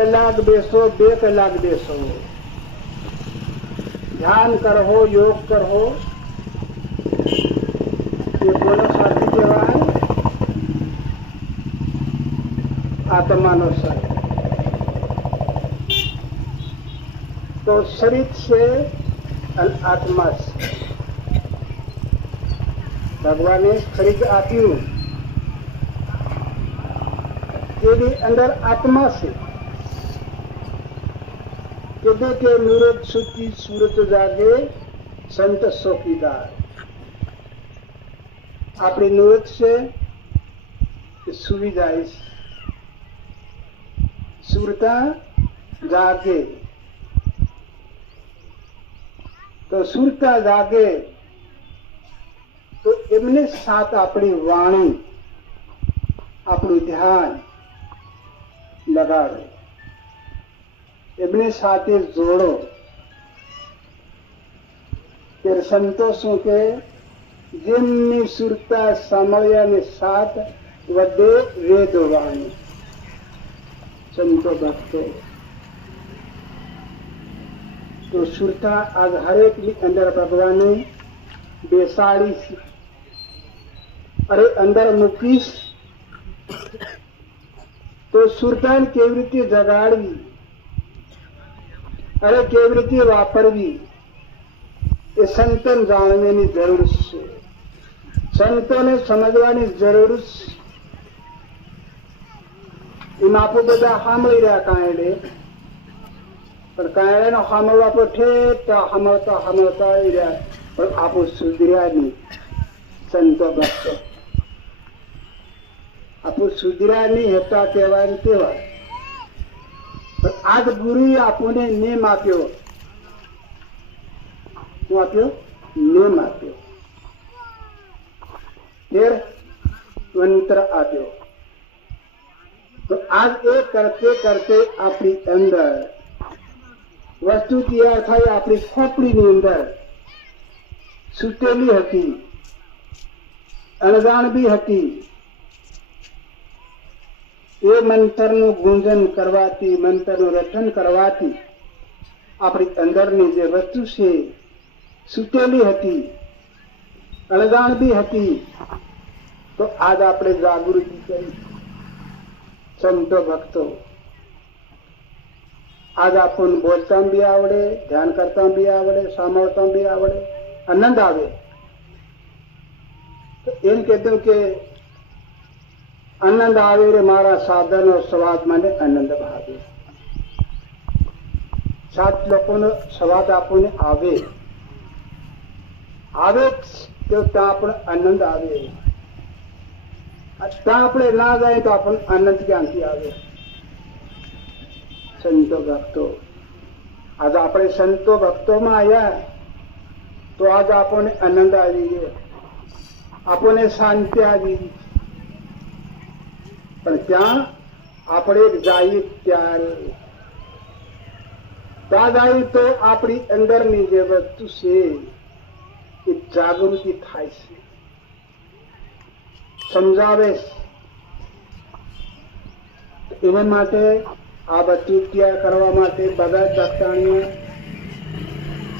કલાક બેસો, 2 કલાક બેસો, ધ્યાન કરવો, યોગ કરવો, એ કોનો સાથી કહેવાય? આત્માનો સાથી. તો શરીર છે અને આત્મા છે. ભગવાને ખરીદ આપ્યું એની અંદર આત્મા છે. કે નુરત સુતી સુરત જાગે સંત ચોકીદાર. આપણી નુરત છે એ સુવી જાય છે, સુરતા જાગે. તો સુરતા જાગે તો એમને સાથ આપણી વાણી, આપણું ધ્યાન લગાડો, એમને સાથે જોડો. ત્યારે સંતો શું કે, જેમની સુરતા સાંભળ્યાની સાથ વધે વેદ વાણી. સંતો ભક્તો તો સુરતા આજ હરેકની અંદર ભગવાને બેસાડીશ. અરે અંદર મૂકીશ તો સુરતાને કેવી રીતે જગાડવી, અરે કેવી રીતે વાપરવી, એ સંતોને જાણવાની જરૂર છે, સંતોને સમજવાની જરૂર છે. એમાં આપણે બધા સાંભળી રહ્યા કાંડે, પણ કાંડેનો સાંભળવા આપણે ઠેઠ સાંભળતા સાંભળતા આવી રહ્યા, પણ આપણે સુધર્યા નહીં. સંતો ભક્તો આપણું સુધર્યા નહીં હતા કહેવાય ને તેવા. પણ આજ ગુરુએ આપણને નેમ આપ્યો. શું આપ્યો? નેમ આપ્યો. ફેર મંત્ર આપ્યો. તો આજ એ કરતે કરતે આપણી અંદર વસ્તુ તૈયાર થઈ. આપણી ખોપડીની અંદર સૂતેલી હતી, અણજાણ બી હતી. એ મંત્રનું ગુંજન કરવાથી, મંત્રનું રટન કરવાથી આપણી અંદરની જે વસ્તુ છે સૂતેલી હતી, અણજાણ બી હતી. તો આજ આપણે જાગૃતિ કરી. સંતો ભક્તો આજ આપણને બોલતા બી આવડે, ધ્યાન કરતા બી આવડે, સાંભળતા બી આવડે, આનંદ આવે. તો એમ કહેતું કે આનંદ આવે રે મારા સાધનો સ્વાદ મને આનંદ ભાવે. 7 લોકોનો સ્વાદ આપણને આવે તો ત્યાં આપણે આનંદ આવે. ત્યાં આપણે ના જાય તો આપણને આનંદ ક્યાંથી આવે? સંતો ભક્તો આજે આપણે સંતો ભક્તોમાં આવ્યા તો આજ આપણને આનંદ આવી ગયો, આપણને શાંતિ આવી ગઈ. પણ ત્યાં આપણે જઈએ ત્યારે ત્યાં જાય તો આપણી અંદરની જે વસ્તુ છે એ જાગૃતિ થાય છે, સમજાવે છે. એના માટે આ બધું તૈયાર કરવા માટે બધા જ ભક્તાણીઓ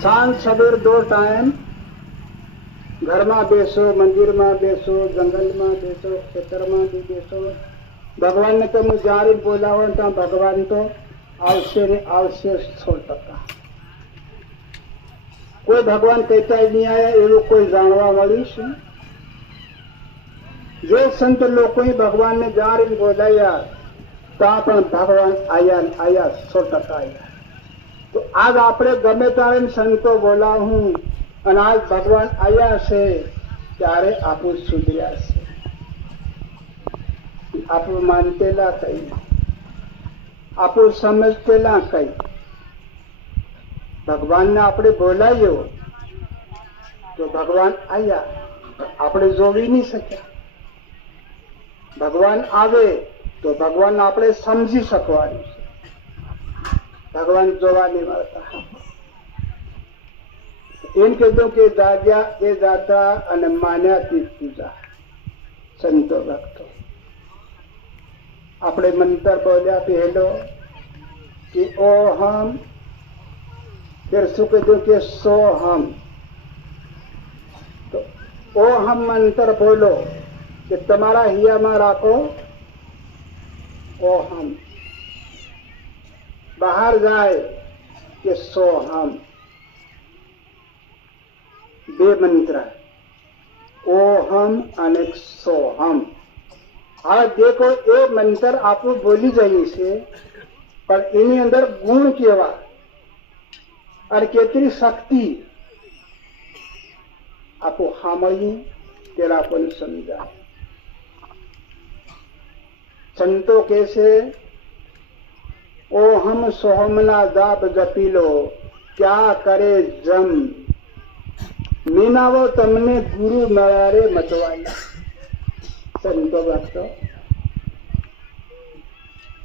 સાંજ સવેર 2 ટાઈમ ઘરમાં બેસો, મંદિરમાં બેસો, જંગલમાં બેસો, ખેતરમાં બી બેસો. ભગવાનને તમે જ્યારે બોલાવો ત્યાં ભગવાન તો આવશે ને આવશે 100%. કોઈ ભગવાન કહેતા જ નહીં આવ્યા એવું કોઈ જાણવા મળ્યું છે? જે સંત લોકોએ ભગવાનને જ્યારે બોલાયા ત્યાં પણ ભગવાન આયા 100% આયા. તો આજ આપણે ગમે ત્યારે સંતો બોલાવું અને આજ ભગવાન આયા છે ત્યારે આપણું સુધર્યા છે. આપણું માનતેલા કઈ, આપણું સમજતેલા કઈ. ભગવાનને આપણે બોલાયો તો ભગવાન આયા, આપણે જોડી નહીં શક્યા. ભગવાન આવે તો ભગવાન આપણે સમજી શકવાનું છે. ભગવાન જોવા નહીં મળતા. એમ કીધું કે જાગ્યા એ જાત્રા અને માન્યાથી પૂજા. સંતો ભક્તો આપણે મંત્ર બોલ્યા પહેલો कि ओहम, फिर सुख दुख के सोहम। तो ओहम मंत्र बोलो कि तुम्हारा हिया में राखो ओहम, बाहर जाए कि सोहम। बे मंत्र ओहम अनेक सोहम। आज देखो ये मंत्र आप बोली जाइए से, पर इनी अंदर गुण केवा और केतरी शक्ति आपो हामळी तेरा अपन समझा। संतो कैसे ओहम सोहमना जाप जपीलो, क्या करे जम, मीनावो तमने गुरु मरारे मतवाला। संतो भक्तो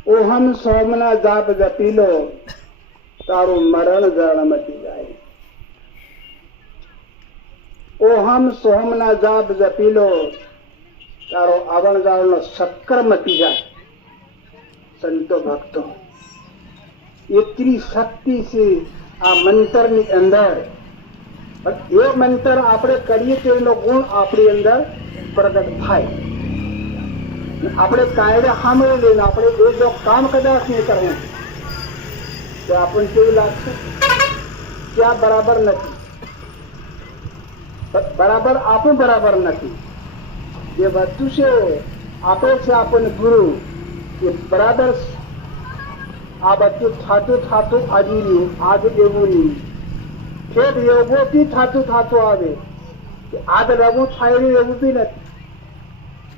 ओहम सोमना जाप जपीलो, तारो मरण जरण मटी जाए। ओहम सोहमना जाप जपीलो, तारो आवण जावण शक्कर मटी जाए। संतो भक्तो इतनी शक्ति से आ मंत्र ની અંદર, એ મંત્ર આપણે કરીએ તો એનો ગુણ આપણી અંદર પ્રગટ થાય। આપણે કાયદા સાંભળી લઈને આપણે એ જો કામ કદાચ નહીં કરવું તો આપણને કેવું લાગશે કે આ બરાબર નથી, બરાબર આપણું બરાબર નથી। જે વસ્તુ છે આપે છે આપણને ગુરુ એ બરાબર આ બધું થાતું થાતું આવી રહ્યું, આજ એવું નહીં, ફેર એવું બી થાતું થાતું આવે કે આજ નવું થાય રહ્યું એવું બી નથી,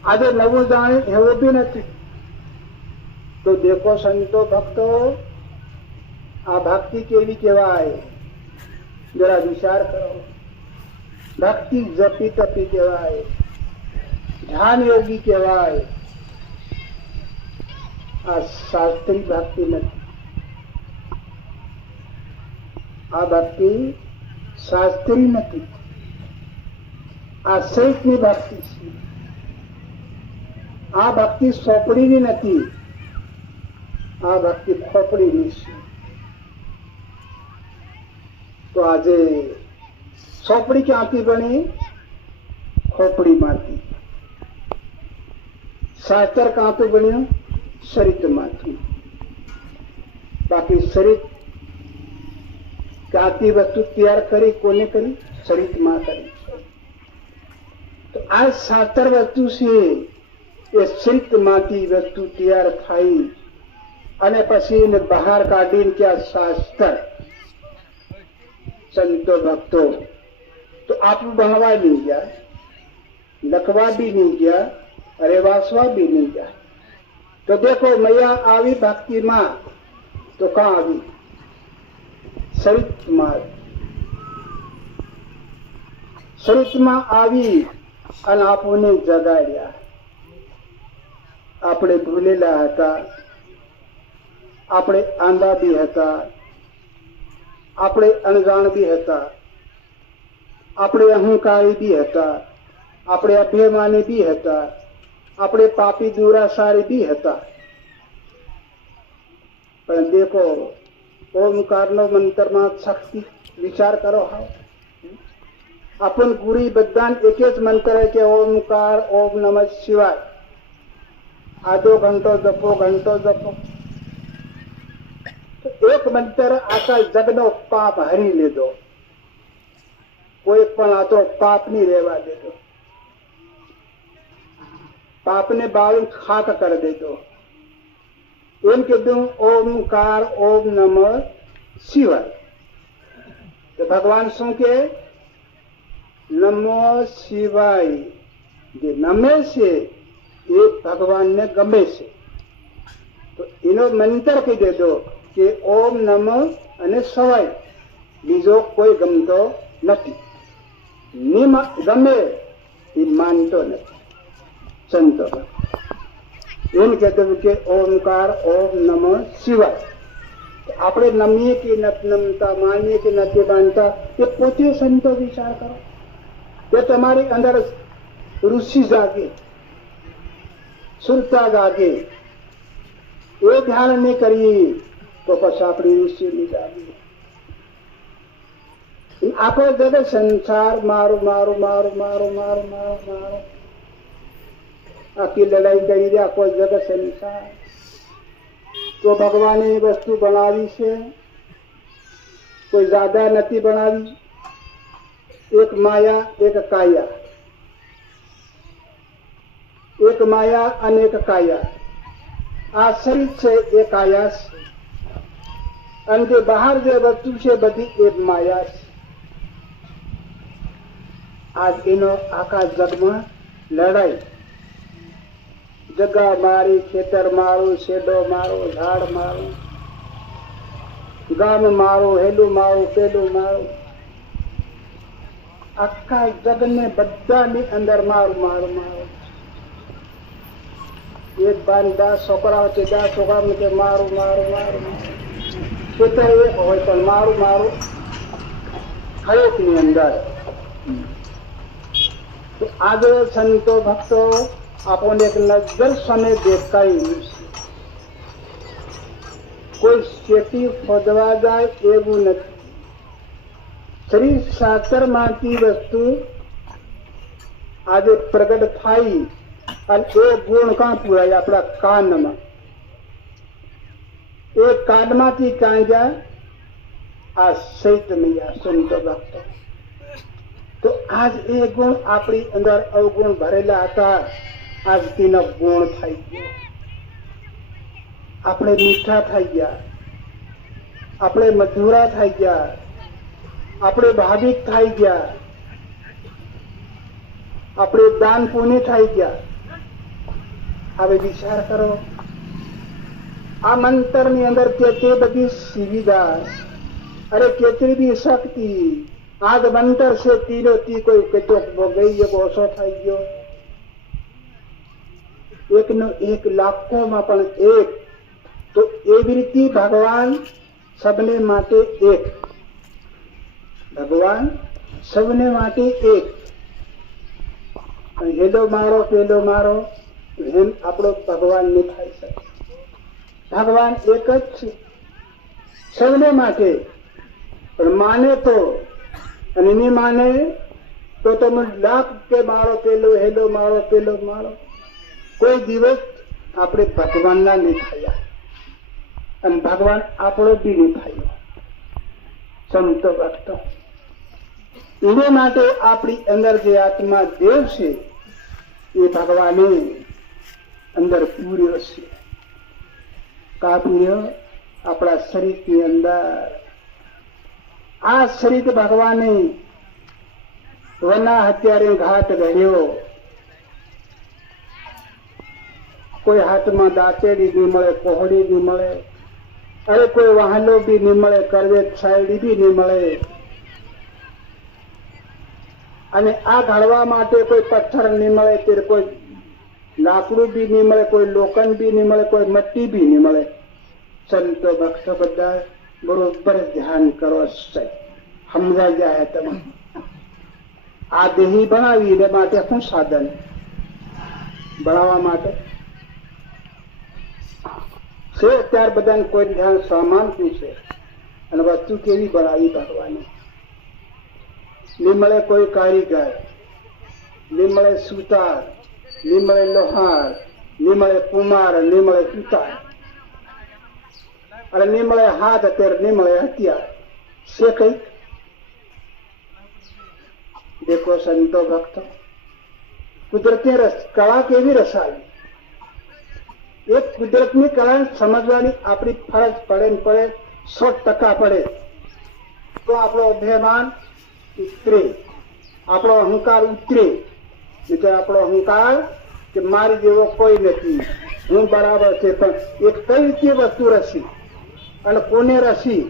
આજે નવું જાણે એવું બી નથી। તો દેખો સંતો ભક્તો આ ભક્તિ કેવી કહેવાય, જરા વિચાર કરો। ભક્તિ જપી તપી કહેવાય, ધ્યાન યોગી કહેવાય, આ શાસ્ત્રી ભક્તિ નથી। આ ભક્તિ શાસ્ત્રી નથી, આશ્રિતની ભક્તિ છે। આ ભક્તિ સોંપડીની નથી, આ ભક્તિ ખોપડીની છે। તો આજે સોંપડી ક્યાંથી બની? ખોપડીમાંથી। શાસ્ત્ર ક્યાંથી બન્યું? શરીરમાંથી। બાકી શરીર ક્યાંથી વસ્તુ તૈયાર કરી? કોને કરી? શરીરમાં કરી। તો આ શાસ્ત્ર વસ્તુ છે એ શરીરમાંથી વસ્તુ તૈયાર થઈ અને પછી એને બહાર કાઢીને કે આ શાસ્ત્ર। संतो भक्तों तो आप भणवा नहीं गया, लखवा भी नहीं गया, अरे वासवा भी नहीं गया। तो देखो मैया आवी भक्ति मां तो कहां आवी? सरित मां। सरित मां आवी અને આપણને જગાડ્યા। આપણે ભૂલેલા હતા, આપણે આંધા બી હતા, આપણે અણજાણ બી હતા, આપણે અહંકારી બી હતા, આપણે અભિમાની બી હતા, આપણે પાપી દુરાસારી બી હતા। પણ દેખો ઓમકારનો મંત્રમાં શક્તિ વિચાર કરો। હા अपन गुरु बदान एक मंत्र है कि ओमकार ओम नमः शिवाय। आधो घंटो जपो, घंटो जपो, तो एक मंत्र आखा जगनो पाप हरी ले दो। कोई पण आतो पाप नहीं रेवा दे दो, पाप ने बाल खाक कर दे दो। एम कीधु ओमकार ओम नमः शिवाय। तो भगवान शू के नमो शिवाय। जे नमे से ये भगवान ने गमे से। तो इनो मंत्र कही दे दो कि ओम नमः अने शिवाय, बीजो कोई गमतो नहीं। निम गमे ये मानतो नहीं। संतो एम कहते कि ओमकार ओम नमः शिवाय। આપણે નમીએ કે નથી નમતા, માનીએ કે નથી માનતા, એ પોતે સંતો વિચાર કરો। तो तुम्हारे अंदर रुचि जागे, सुरता जागे। ये ध्यान नहीं करिए તો પછી આપણી ઋષિની લાગી. આખો જગત સંસાર મારું મારું મારું મારું મારું મારું મારું આખી લડાઈ કરી દે. આખો જગત સંસાર તો ભગવાને એ વસ્તુ બનાવી છે, કોઈ જ્યાદા નથી બનાવી. એક માયા એક કાયા, એક માયા અને એક કાયા. આ શરીર છે એ કાયા છે, અને જે બહાર જે વસ્તુ છે બધી એક માયા છે. આજ એનો આખા જગમાં લડાઈ. જગા મારી, ખેતર મારું, શેડો મારો, ઝાડ મારું, ગામ મારું, હેલું મારું, પેલું મારું. આખા જગને બધાની અંદર મારું મારું મારું. એક બાર 10 છોકરાઓ છે, 10 છોકરાઓ કે મારું મારું મારું. ખેતર એક હોય પણ મારું મારું હરેકની અંદર. તો આજે સંતો ભક્તો આપણને એક નજર સામે દેખાયું છે. કોઈ શેતી ખોદવા જાય એવું નથી. શરીર શાસ્ત્રમાંથી વસ્તુ આજે પ્રગટ થાય અને એ ગુણ કાં પૂરાય? આપણા કાનમાં. એ કાનમાંથી કાંઈ જાય? આ ચૈતન્ય સંતો ભક્તો. તો આજ એ ગુણ આપણી અંદર અવગુણ ભરેલા હતા, આજ તેનો ગુણ થઈ ગયો. આપણે મીઠા થઈ ગયા, આપણે મધુરા થઈ ગયા, આપણે ભાવિક થઈ ગયા, આપણે દાન પુણ્ય થઈ ગયા. હવે વિચાર કરો, આ મંત્ર ની અંદર કેટલી બધી સુવિધા, અરે કેટલી બી શક્તિ. આજ મંત્ર છે તીનો તી કોઈ કચોક ગઈ ગયો, ઓછો થઈ ગયો. એકનો એક લાખોમાં પણ એક. તો એવી રીતે ભગવાન સબને માટે એક. ભગવાન સબને માટે એક. હેલો મારો પેલો મારો એમ આપણો ભગવાન નહીં થઈ શકે. ભગવાન એક જ છે સબને માટે. પણ માને તો અને નહીં માને તો તમે લાખ કે મારો પેલો હેલો મારો પેલો મારો. કોઈ દિવસ આપણે ભગવાનના નહીં થયા અને ભગવાન આપણો બી નહીં થયો. સંતો ભક્તો, એને માટે આપણી અંદર જે આત્મા દેવ છે એ ભગવાને અંદર પૂર્યો છે. કા પૂર્યો? આપણા શરીરની અંદર. આ શરીર ભગવાને વના હત્યારે ઘાટ ગયો. કોઈ હાથમાં દાંતેડી નહીં મળે, પહોળી નહીં મળે, અરે કોઈ વાહનો બી નહીં મળે, કરવે છાયડી બી નહીં મળે. અને આ ઘડવા માટે કોઈ પથ્થર નહીં મળે, તે કોઈ લાકડું બી નહીં મળે, કોઈ લોખંડ બી નહીં મળે, કોઈ મટ્ટી બી નહીં મળે. સંતો ભક્તો બધા બરોબર ધ્યાન કરો, સમજાઈ જાય તમે. આ દેહી બનાવી એને માટે શું સાધન બનાવવા માટે છે? ત્યાર બધાને કોઈ ધ્યાન સામાન પૂછે અને વસ્તુ કેવી બનાવી ભગવાને. નહીં મળે કોઈ કારીગર, નહીં મળે સુતાર, નહીં મળે લોહાર, નહીં મળે કુમાર, નહીં મળે સુતાર, અને નહીં મળે હાથ અત્યારે, નહીં મળે હથિયાર. છે કઈ? દેખો સંતો ભક્તો, કુદરતી કળા કેવી રસાવી. એક કુદરતની કળા સમજવાની આપણી ફરજ પડે ને પડે, 100% પડે. તો આપણો અભિમાન ઉતરે, આપણો અહંકાર ઉતરે. એટલે આપણો અહંકાર કે મારી જેવો કોઈ નથી, હું બરાબર છે. પણ એક કઈ રીતે વસ્તુ રસી અને કોને રસી?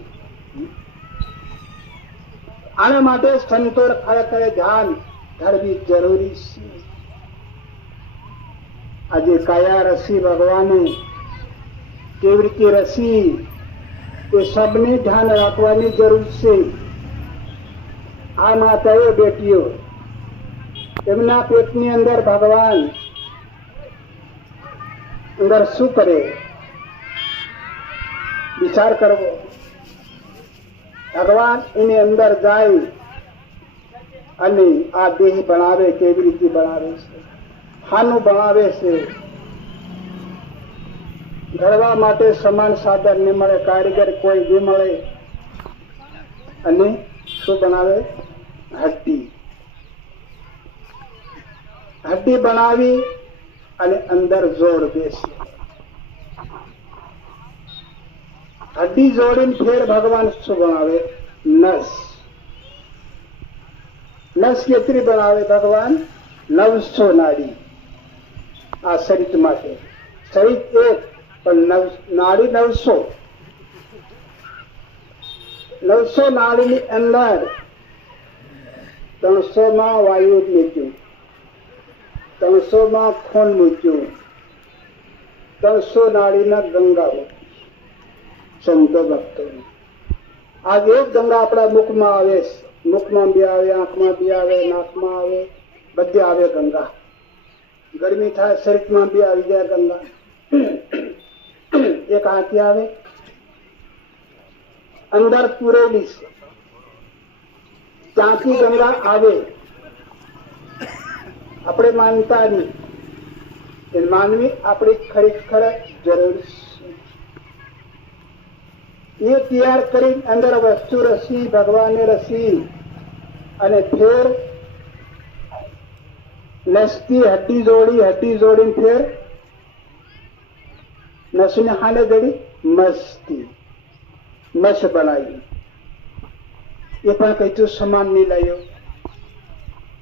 આના માટે સંતો ખરેખર ધ્યાન ધરવી જરૂરી છે. આજે કયા રસી ભગવાને કેવી રીતે રસી એ સબને ધ્યાન રાખવાની જરૂર છે. આ માતાઓ બેટીઓ, એમના પેટની અંદર ભગવાન અંદર શું કરે? વિચાર કરવો. ભગવાન એની અંદર જાય અને આ દેહ બનાવે, કેવી રીતે બનાવે છે, હાનું બનાવે છે. ઘડવા માટે સમાન સાધન નહીં મળે, કારીગર કોઈ બી મળે. અને શું બનાવે? હડ્ડી. હડ્ડી બનાવી અને અંદર જોડ બેસી. હડ્ડી જોડીને ફેર ભગવાન શું બનાવે? નસ. નસ કેટલી બનાવે ભગવાન? 900 નાડી આ શરીર માટે. શરીર એક પણ નાડી 900. 900 નાડીની અંદર 300 વાયુ મૂક્યું, 300 ખૂન મૂક્યું, 300 નાડીના ગંગા. સંતો ભક્તો આજ એક ગંગા આપણા મુખમાં આવે, મુખમાં બી આવે, આંખમાં બી આવે, નાકમાં આવે, બધે આવે ગંગા. ગરમી થાય શરીરમાં બી આવી જાય ગંગા. એક આંખી આવે, અંદર પૂરેલી છે, ત્યાંથી ગંગા આવે. આપણે માનતા નહીં, એ માનવી આપણી ખરેખર જરૂર છે. એ તૈયાર કરી અંદર વસ્તુ રસી, ભગવાને રસી અને ફેર નસથી હડ્ડી જોડી, હડ્ડી જોડીને ફેર નસને હાને જડી મસ્તી, મસ બનાવી. એ પણ કઈ તો સમાન નહીં લાવ્યો,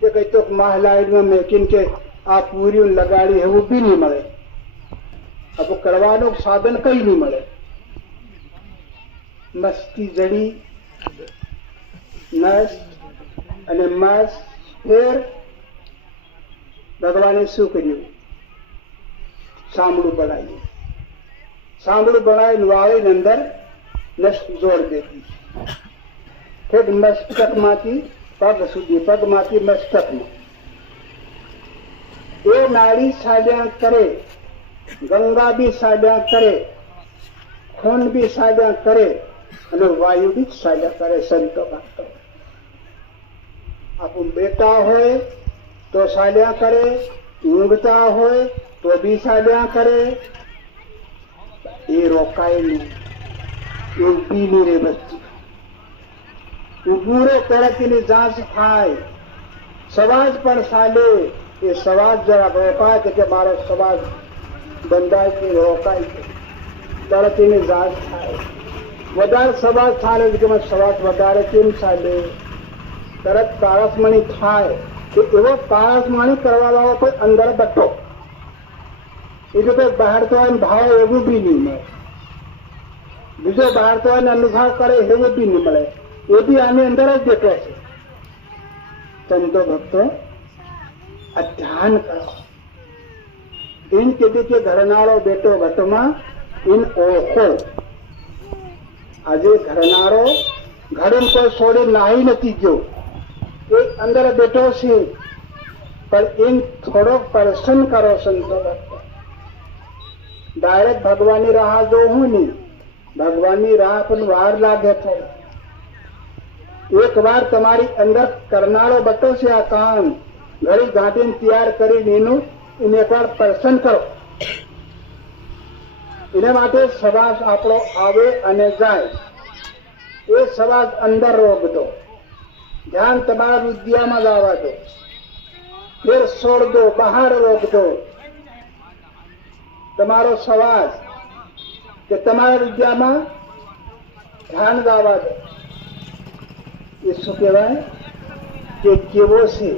એ કઈ તો મહાલાઈડમાં મેકીને કે આ પૂરી લગાડી એવું બી નહીં મળે. આ કરવાનું સાધન કઈ નહીં મળે. મસ્તી જડી, નસ અને મસ ફેર ભગવાને શું કર્યું? સાંભળું બનાવ્યું. સાંભળું બનાવીને વાળીને અંદર નસ જોડ દેતી. ઠેઠ મસ્તકમાંથી પગ સુધી, પગમાંથી મસ્તકમાં. એ નાડી સાલ્યા કરે, ગંગા બી સાલ્યા કરે, ખૂન બી સાલ્યા કરે અને વાયુ બી સાલ્યા કરે. સંતો ભક્તો આપણું બેટા હોય તો સાલ્યા કરે, ઊંઘતા હોય તો બી સાલ્યા કરે. એ રોકાય નહીં, એ ઉભી નહીં રે બચ્ચી. ઉભું રે તરત એની જાંચ થાય. સવાજ પણ ચાલે, એ સવાજ જરા રોકાય છે કે મારો સવાજ બંધાય છે, રોકાય છે, તરત એની જાંચ થાય. વધારે સવાજ ચાલે છે કે સવાજ વધારે કેમ ચાલે? તરત કારસમણી થાય તો એવો કારસમણી કરવા વાળો કોઈ અંદર બેઠો. એ જો કોઈ બહાર તો ભાવ એવું બી નહીં મળે. બીજો બહાર તો અનુભવ કરે એવું બી નહીં મળે. એ બી આની અંદર જ બેઠો છે. સંતો ભક્તો આ ધ્યાન કરો. એમ કીધું કે ઘરનારો બેટો ઘટમાં ઇન ઓળખો. આજે ઘરનારો ઘડીને કોઈ છોડી નાહી નથી ગયો, એ અંદર બેઠો છે, પણ એમ થોડોક પરેશાન કરો. સંતો ભક્તો ડાયરેક્ટ ભગવાનની રાહ જોવું નહીં. ભગવાનની રાહ પણ વાર લાગે થોડો. એક વાર તમારી અંદર કરનારો બટો છે આ કામ, ઘડી ગાંઠીને તૈયાર કરીને એનું એને એકવાર પરેશાન કરો. એના માટે સવાસ આપણો આવે અને જાય. એ સવાસ અંદર રોક દો, ધ્યાન તમારા વિદ્યામાં જ આવવા દો. ફેર છોડ દો, બહાર રોક દો. તમારો સવાસ કે તમારા વિદ્યામાં ધ્યાન જ આવવા દો. એ શું કહેવાય કે કેવો છે,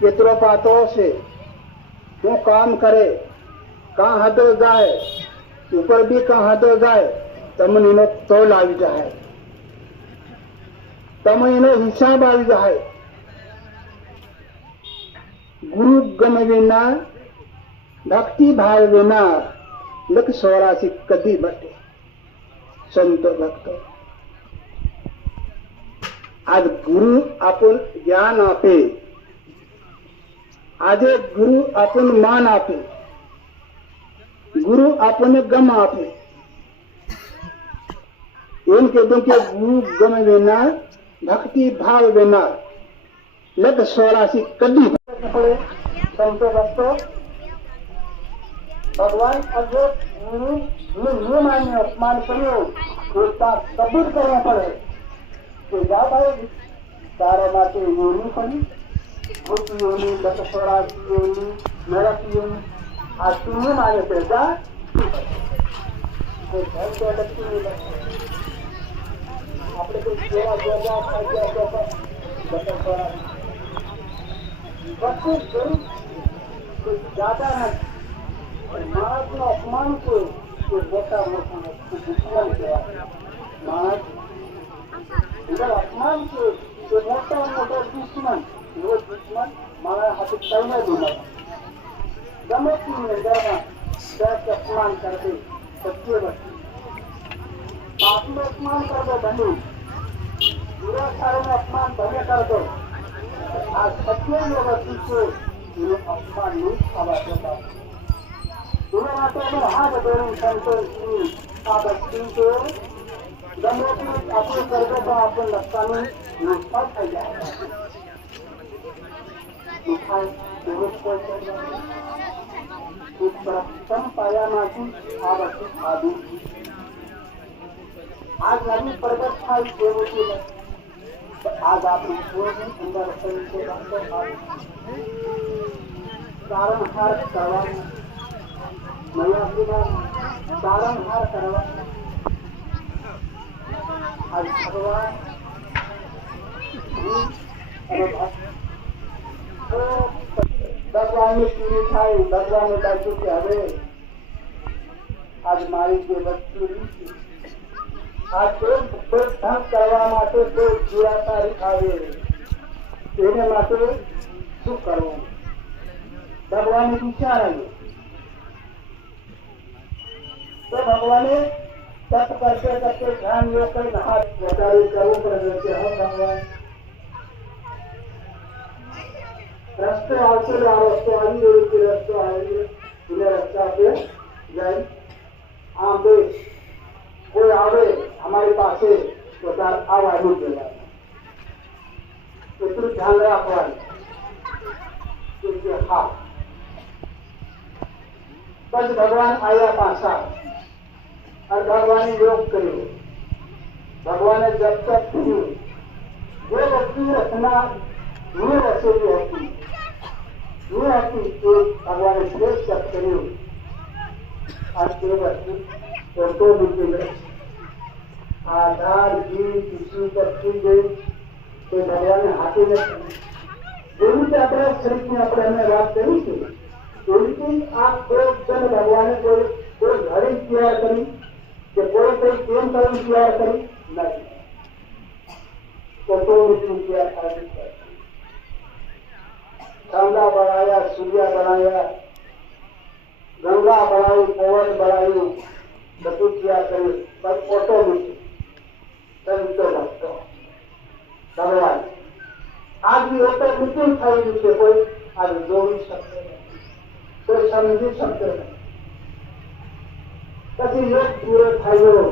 કેટલો પાતો છે, શું કામ કરે, કાં હદો જાય, ઉપર બી કાં હદો જાય, તમને એનો તોલ આવી જાય, તમે એનો હિસાબ આવી જાય. ગુરુ ગમ વિના, ભક્તિ ભાવ વિના લખ 84 કદી બટે. સંતો ભક્તો આજ ગુરુ આપણને જ્ઞાન આપે, આજે ગુરુ આપણને માન આપે, ગુરુ આપણને ગમ આપે, એમ કીધું કે ગુરુ ગમે દેનાર ભક્તિ ભાવ દેનાર લગ સ્વરાશી કદી પડે સંતો ભક્તો ભગવાન અગર નિયમાન્ય અપમાન કર્યો તો કબૂલ કરવા પડે કે જા ભાઈ તારા માટે યોની પડી ભૂત યોની લગ સ્વરાશી યોની નરક યોની આ તું માને છે જા આપણે કોઈ સેવા જોવા જાતા નથી માણસ નું અપમાન કોઈ મોટા મોટા દુશ્મન કહેવાય માણસ અપમાન છે મોટા મોટો દુશ્મન એવો દુશ્મન મારા હાથે કઈને બોલાવે ગમે તેની નજરમાં અપમાન કરશે સત્ય વસ્તુ પાપનું અપમાન કરતો બન્યું દુરાચારોનું અપમાન ભલે કરતો આ સત્ય વસ્તુ છે એનું અપમાન નહીં થવા દેતા એના માટે અમે હાથ ધોરણ સંતોષની આ વસ્તુ છે ગમે તે આપણે કરતો તો આપણે લખવાનું નિષ્ફળ થઈ જાય પ્રથમ પાયામાંથી આ વસ્તુ ખાધું આજ નવી પ્રગટ થાય તેવું છે આજ આપણી પૂર્ણ અંદર તારણહાર કરવાનું મયાપીના તારણહાર કરવાનું આજ ભગવાન ભગવાનની પૂરી થાય ભગવાનને કહ્યું કે હવે આજ મારી જે વસ્તુ આ કોઈ ધન કરવા માટે કોઈ દુરાચારી આવે એને માટે શું કરવું ભગવાને વિચાર આવ્યો તો ભગવાને તપ કરતે કરતે ધ્યાન યો કરીને હાથ વધારે કરવું પડે કે હમ ભગવાન રસ્તો આવતો આ રસ્તો આવી રહ્યો છે રસ્તો આવી રહ્યો રસ્તા पे જાય આમ બે કોઈ આવે हमारी पास तो तार आवाज़ એટલું ધ્યાન રાખવાનું કે હા બસ ભગવાન આયા પાછા અને ભગવાને યોગ કર્યો ભગવાને જબ તક થયું જે વસ્તુ રચના ની રચેલી હતી ભગવાને શ્રેષ્ઠ જપ કર્યું આ તે વસ્તુ ઓટોમેટિક आधार जीव किसी पक्षी गई तो भगवान हाथी में एवं अपना शरीर में अपने बात करी थी एवं आप कोई जन भगवान कोई घड़ी तैयार करी कि कोई केम कर्म तैयार करी नहीं ऑटोमेटिक तैयार चंदा बनाया सूर्य बनाया गंगा बनाई पवन बनाई બધું તૈયાર કર્યું પણ ઓટોમેટિક સંતો ભક્તો ભગવાન આજ બી ઓટોમેટિક થઈ ગયું છે કોઈ આજ જોઈ શકતો નથી કોઈ સમજી શકતો નથી પછી યોગ પૂરો થયો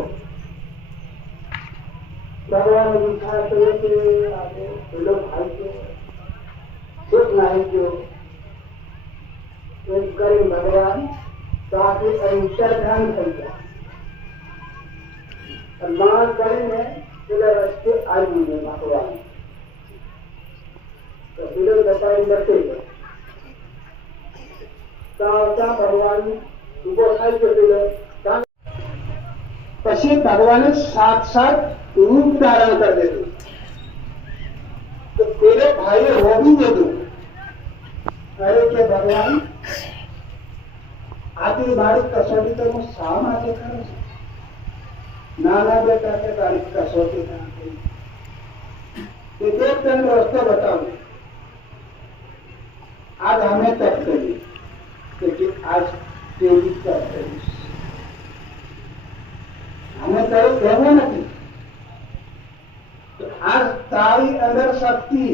ભગવાને વિચાર કર્યો કે આજે પેલો ભાઈ છે સુખ નાહી ગયો એમ કરી ભગવાન ત્યાંથી અંતર્ધાન થઈ ગયા માન કરીને પેલા રસ્તે આવી ગયો ભગવાન તો પેલો બતાવી નથી ત્યાં ભગવાન ઉભો થાય છે પેલો પછી ભગવાને સાક્ષાત રૂપ ધારણ કરી દીધું તો પેલે ભાઈએ હોવી દીધું અરે કે ભગવાન આટલી મારી કસોટી તો હું શા માટે કરું છું નાના બેટા કે તારી કસોટી ના કરી એક તને રસ્તો બતાવું आज हमें तप करिए क्योंकि आज तेरी तप करीश हमें कहीं कहना नहीं तो आज तारी अंदर शक्ति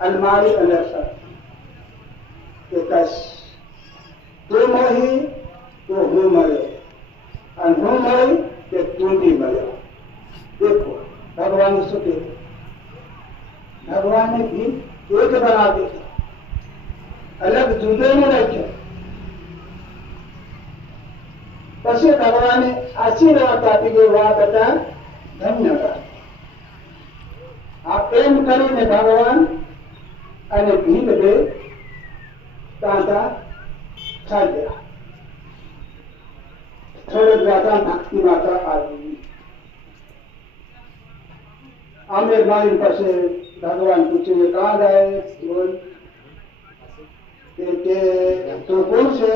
अलमारी अंदर शक्ति तू मही तो हूँ मरे और हूँ मरे कि तू भी मरे सके, भगवान ने भी एक बना दे, अलग जुदे न रखे। પછી ભગવાને આશીર્વાદ આપી ગયો, વાહ બેટા ધન્યવાદ। આ એમ કરીને ભગવાન અને ભીલ બે તાતા ચાલ્યા। થોડે જાતા ભક્તિ માતા આવી। આમેર મારી પાસે ભગવાન પૂછે कहाँ जाए, बोल के तो कौन से